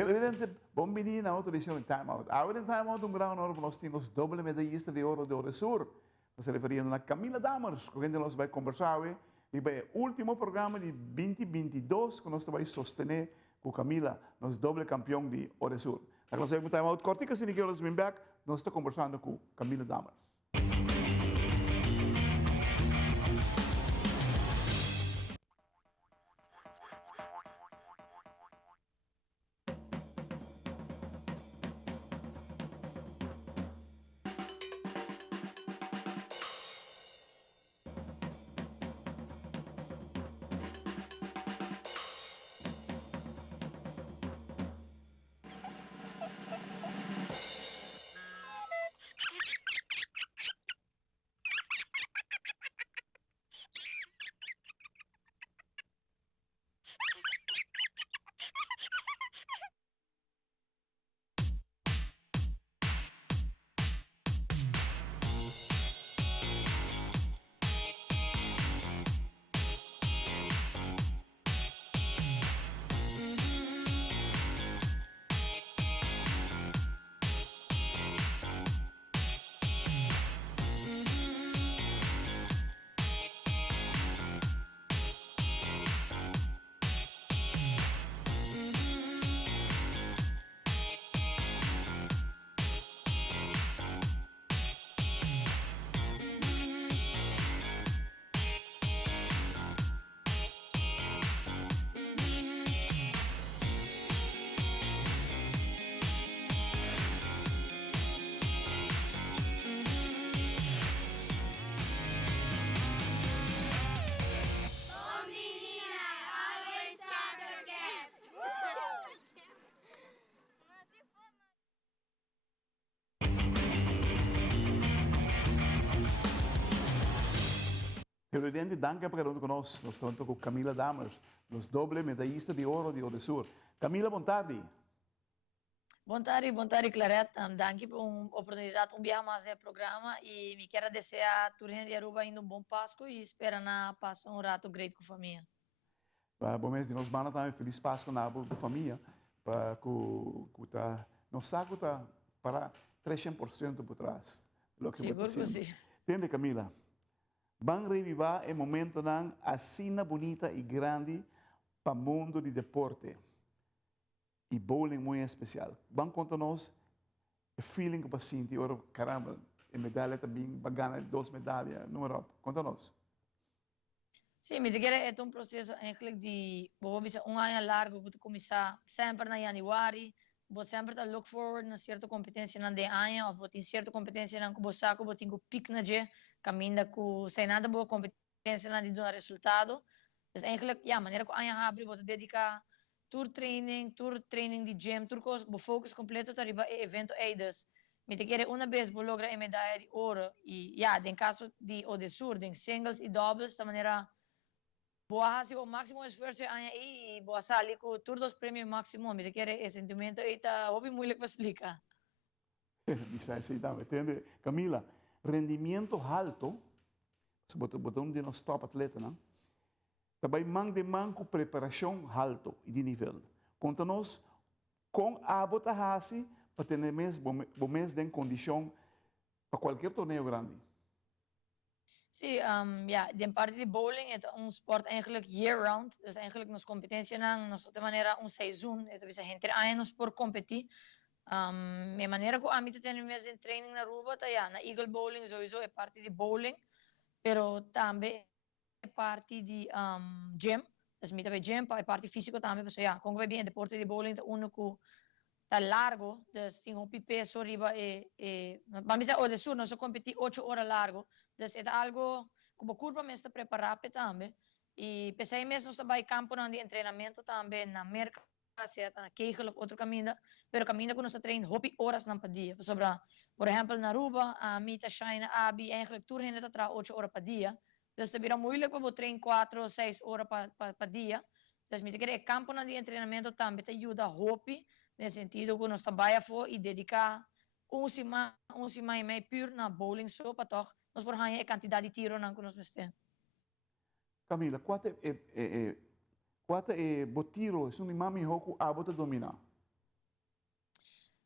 Evidente, bom menino, auto diciamo in time out. Ahora in time out, un gran honor para los doble medallista de oro de Odesur. Nos referindo a Camila Damers, com quem nós vai conversar hoje. E vai último programa de 2022 que nós vamos sostener com Camila, nos doble campeão de Odesur. Agora nós vamos time out cortica, se ninguém nos vem back, nós estamos conversando com Camila Damers. Presidente, danke por estar conosco. Nós estamos com Camila Damers, os doble medalhista de ouro de Odesur. Camila, boa tarde. Boa tarde, Clarete. Danke por a oportunidade de viajar mais no programa e me quero desejar a turma de Aruba indo bom Páscoa e espero na passar rato great com a família. Bom mês de nós bana também feliz Páscoa na boa família para que nós saco tá para 300% por trás. Lo que Seguro que sim. Entende, Camila? Vamos revivar o momento nan assina bonita e grande para o mundo de deporte. E bowling muito especial. Vamos contar-nos o feeling que você sente. Ora, caramba, a medalha também vai ganhar 2 medalhas no Europa. Conta-nos. Sim, me diga, é um processo eigenlijk de, vamos dizer, ano largo, que começar sempre na januário, você sempre está look forward na certa competência na de ano, ou você tem certa competência na que você sabe, você tem que pick na dia, caminha com sem nada boa competência na de dar resultado. Então, eigenlijk, ja, maneira que o ano abre, você dedica tour training de gym, tour coisa, você focus completo para o evento EIDAS. Me diga, uma vez você logra a medalha de ouro, e, ja, em caso de Odesur, em singles e doubles, da maneira boa o máximo esforço aí boa sair com todos os prêmios máximo me quer esse sentimento aí tá hobby muito para explicar. Isso aí também, entende? Camila, rendimento alto, se botar um de nós top atleta, não? Também man com preparação alto e de nível. Conta-nos com a botahasi para ter bom mês de condição para qualquer torneio grande. Sim, ja, de parte de bowling é sport eigenlijk year-round. Dus eigenlijk nos competência não, nos de maneira seizoen. Het is entre anos por competir. De maneira que a mim tem mesmo training na Aruba, tá ja, na Eagle Bowling sowieso é parte de bowling, pero também é parte de gym. Dus me também gym, é parte física também, porque ja, como vai bem deporte de bowling, tá único tá largo, dus tem peso arriba vamos dizer, o de sur, nós competi 8 horas largo, dus é algo como curva mesmo está preparado também, e pensei mesmo está vai campo de treinamento também, na América, na Kegel of outro caminho, pero caminho que nós treina hopi horas na dia, sobre, por exemplo, na Aruba, a mita China, abi, eigenlijk tour ainda está 8 horas per dia, dus é moeilijk para treinar 4 ou 6 horas per dia, dus me querer campo de treinamento também te ajuda hopi, nesse sentido que nós trabalhamos e dedicar semana e meia puro na bowling só para toch nós por a quantidade de tiro que nós temos. Camila, quanto é botiro, isso não mami hoku a bota dominar.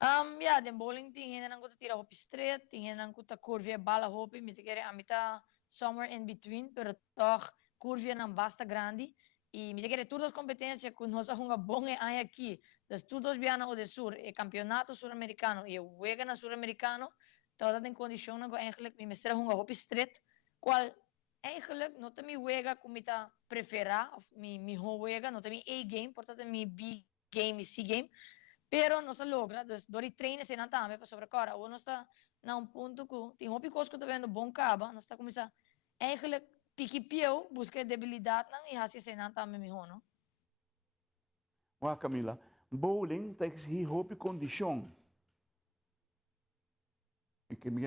Ja, den bowling tingin nang ko tira hopi straight, tingin nang ko ta curvia bala hopi, mi kere amita somewhere in between, pero toch curvia nang basta grandi. E mi kere todas as competências que nós arrunga bom é aqui. Das todos biana o de sur, e campeonato sur-americano, e wega na sur-americano, então tem condição na eigenlijk mi mestra arrunga hopi straight, qual eigenlijk não tem mi wega como ta prefera, mi ho wega, não tem mi A game, portanto mi B game e C game. Pero non si logra, dus door die trainen zijn aan het aanwerken, sobre cara, o non sta na un punto que tem hopi coisa que tá vendo bom caba, non sta começar eigenlijk pikipieu, busca debilidade não e assim zijn aan het aanwerken miho, no? Wa Camila, bowling takes hi hopi condition. E que me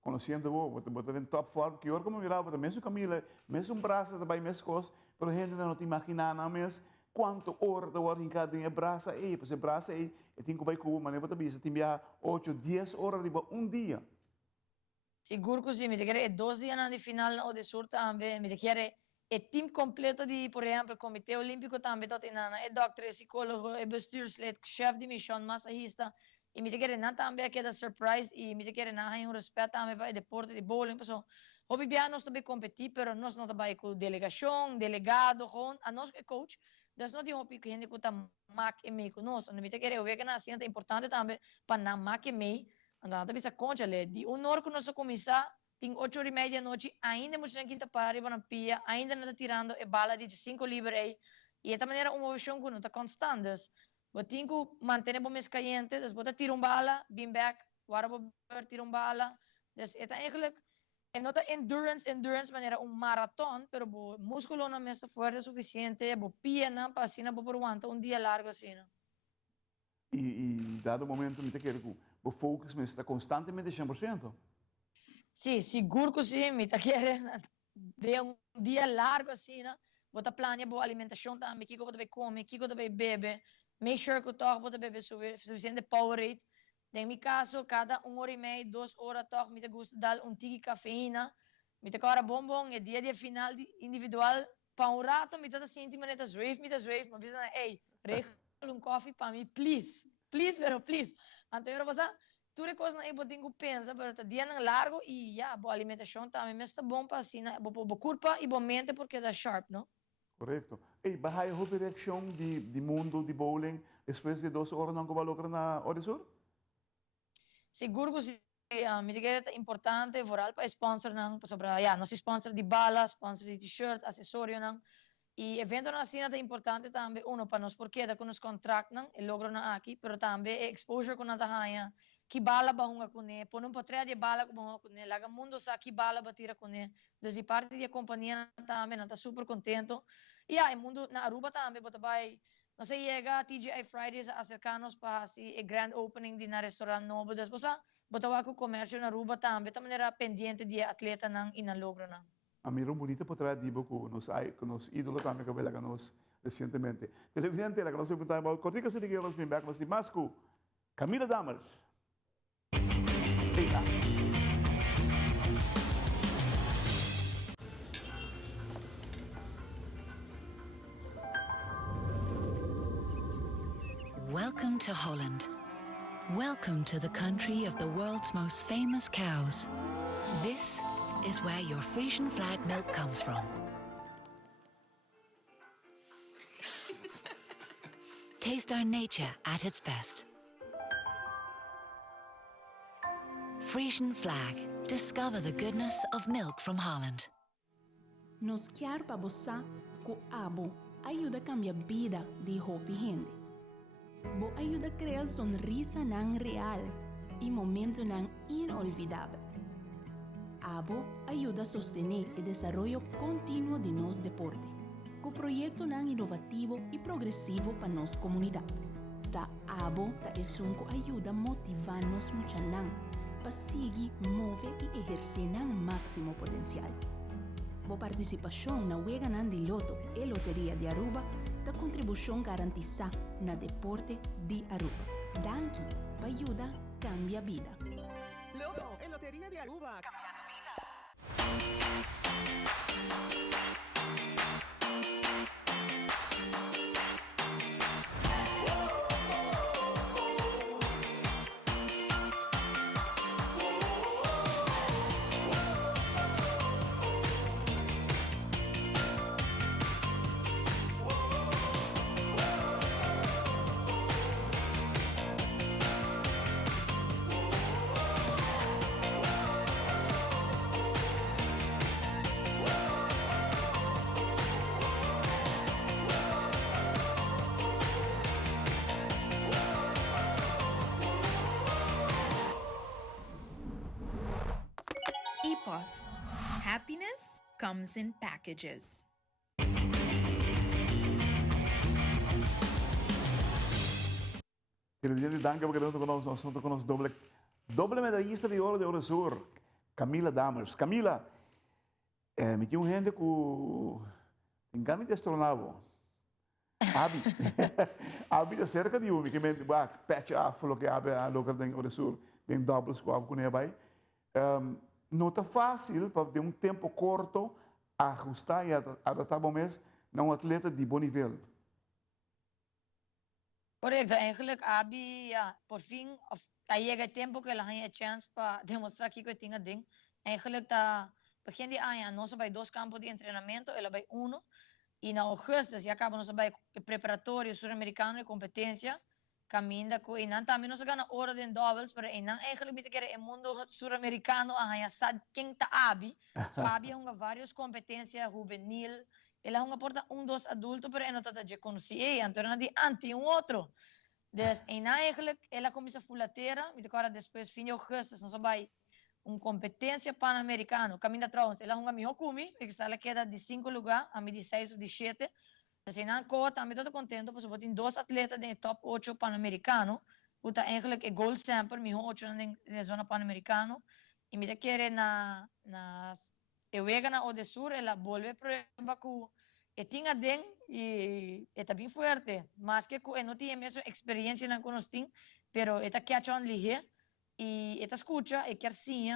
conhecendo vos, botar em top form, que como mirava, mesmo Camila, mesmo braço também, mesmo coisas, pero a gente não te imagina nada mesmo. Quanto hora da hora em cada dia braço aí, porque braço aí, eu tenho que vai com uma, né, para bisa, tem 8, 10 horas de um dia. Seguro que sim, me te quer 12 dias de final o de sur também, me te quer é time completo de, por exemplo, Comitê Olímpico também, tot inana, é doctor, é psicólogo, é bestuurslid, chef de missão, massagista, e me te quer na também aqui da surprise, e me te quer na hay um respeito também para o deporte de bowling, pessoal. Hobby bem, nós também competir, pero nós não também com delegação, delegado, gewoon, a nós que coach, das não tem hobby que a gente conta mac e meio conosco, me te quer eu ver que na ciência é importante também para na mac e meio. Andando bisa concha le di un'ora che nós começar tem 8h30 da noite ainda muito na quinta para arriba na pia ainda não tá tirando e bala de 5 libras aí e esta maneira uma versão que não tá constante mas tem que manter bom mês caliente depois tira bala beam back agora vou tira bala dus esta eigenlijk é não tá endurance maneira maratón pero o músculo não está forte o suficiente bo pia não para assim não por aguantar dia largo assim E dado momento, me te quero que o focus me está constantemente 100%. Sì, sicuro così, mi ta chiede de un dia largo assim, né? Bota plania boa alimentação também, que você come, que você bebe, make sure que toch você bebe suficiente Powerade. Em meu caso, cada 1h30, 2 horas toch, me gusta dar tique cafeína, me te cara bombom, e dia final individual, para rato, me tá sentindo maneta zwave, mas dizendo, hey, regula coffee para mim, please, please. Anterior você tudo coisa não é bom tenho pensa, pero tá dia não largo e já boa alimentação também mas tá bom para assim, boa culpa e boa mente porque tá sharp, não? Correto. E bahai a reação de mundo de bowling depois de 2 horas não vai lograr na hora sur? Seguro que sim. Me diga é importante voral para sponsor não, sobre nosso sponsor de bala, sponsor de t-shirt, acessório não. E evento na cena é importante também, para nós porque da com os contratos não, e logra na aqui, pero também exposure com a tahanha. Que bala ba hunga kune, po nung patria de bala ko hunga kune, laga mundo sa que bala batira kune, desde parte da companhia também, não tá super contento. E aí, mundo na Aruba também, bota vai, não sei, chega TGI Fridays acercanos para si, grand opening de na restaurante novo, depois bota vai com o comércio na Aruba também, de maneira pendente de atleta nang inalogro nang. A mim era bonito por trás de boco, nos ídolos também que veio nos recentemente. Televidente, la que nós perguntamos, quanto se liga nos bem back, nós de Masco, Camila Damers. Welcome to Holland. Welcome to the country of the world's most famous cows. This is where your Frisian flag milk comes from. Taste our nature at its best. Frisian flag. Discover the goodness of milk from Holland. Nos quer para bossa que abo ajuda a cambiar a vida de hopi gente. Bo ajuda a criar sonrisa nang real e momento nang inolvidável. Abo ajuda a sostener o desenvolvimento contínuo de nos deporte, com projeto nang inovativo e progressivo para nos comunidade. Da Abo ta esunco ajuda a motivar nos mucha nang para seguir, mover e exercer nang máximo potencial. Bo participação na Wega nang de Loto e Loteria de Aruba da contribuição garantizada na deporte de Aruba. Danke, para ajudar cambia vida. Loto e Loteria de Aruba. Cambiando vida. comes in packages. Televidente, danke porque estão conosco. Nós estamos conosco doble medalhista de ouro Eurosur, Camila Dammers. Camila, me tinha gente que engano de astronavo. Abi, abi da cerca de que me patch off lo que abi a local de Eurosur, de doubles que abu com vai. Não está fácil para de tempo curto ajustar e adaptar o mês a atleta de bom nível. Correcto, eigenlijk Abi, ja, por fin, aí chega tempo que ela tem a chance para demonstrar que eu tinha ding. Eigenlijk tá, begin die ano, nós vai 2 campos de treinamento, ela vai 1, e na agosto já acaba nós vai preparatório sul-americano e competência, caminha com e não também nós ganha hora de doubles, para e não eigenlijk me quer o mundo sul-americano a ganhar sabe quem tá Abi, so Abi é várias competências juvenil. Ela é porta 2 adultos, pero ela não está conhecia, então ela anti outro. Dus, en eigenlijk, ela começa a fulateira, e agora depois, fim de agosto, nós vai competência pan-americano. Caminha trouxe, ela é uma minha cumi, que ela queda de 5 lugares, a mim de 6 ou de 7. Então, na cota, a mim estou contente, porque eu tenho 2 atletas de top 8 pan-americano, puta, eigenlijk, é gold sample, minha 8 na zona pan-americano, e me quer na eu chego na Odesur, ela volve para que eu tinha den e está bem forte, mas que eu não tinha mesmo experiência na conosting, pero está catch on lige e está escuta e quer sim,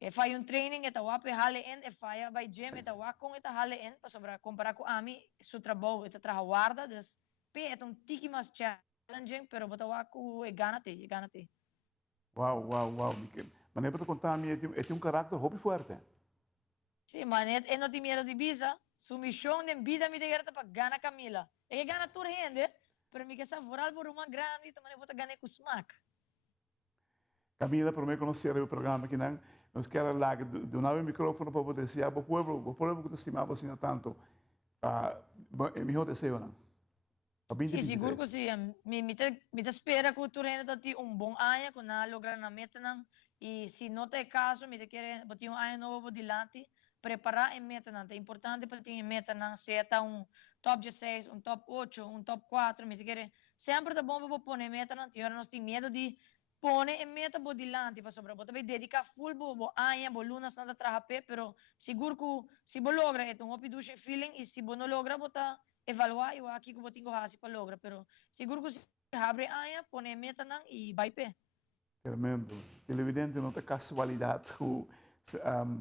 e faz training eta wa pe hale en e faz vai gym eta wa com eta hale en para sobre comparar com a mim seu trabalho eta trabalha dus pe é tiki mais challenging, pero bota wa ku e ganate. Uau. Mas nem para contar a mim, é carácter hobby forte. Sim, mas eu não tenho medo de visa. Sua missão de vida me deu para ganhar Camila. É que ganha tudo rende, para mim que essa voral por uma grande, também eu vou ganhar com smack. Camila, para mim conhecer o programa que nós queremos lá donar o microfone para poder dizer, o povo que te estimava assim tanto, é melhor desejo, não? Sim, seguro que sim. Me espera que o turno tenha bom ano, que não logra na meta, e se não tem caso, me quer botar ano novo dilante, preparar em meta, é importante para ter meta, se é top 16, top 8, top 4, me quer sempre tá bom para pôr em meta, não, agora nós temos medo de pôr em meta por dilante, para sobre, botar dedicar full bo ano, bo lunas nada trabalhar, pero seguro que se você logra, é um optiduche feeling, e se você não logra, botar evaluar eu aqui que eu tenho que para lograr, pero seguro que se abre aia, põe meta e vai pé. Tremendo. Ele evidente não tem casualidade que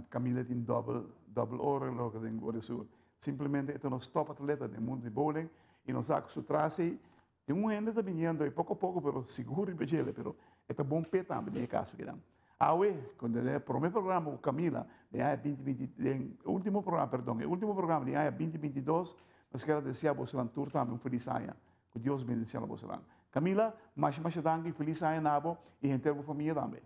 Camila tem double hora logo em Goresul. Simplesmente é um top atleta do mundo de bowling e nós sabe que trace tem ainda está vindo e pouco a pouco, pero seguro e bem, pero é bom pé também é caso que dá. Quando é o primeiro programa com Camila, de AIA 2020, o último programa de AIA 2022, nós queremos desejar a você tour também feliz ano. Que Deus bendiga a você. Camila, mais danke, feliz ano nabo e em termos de família também.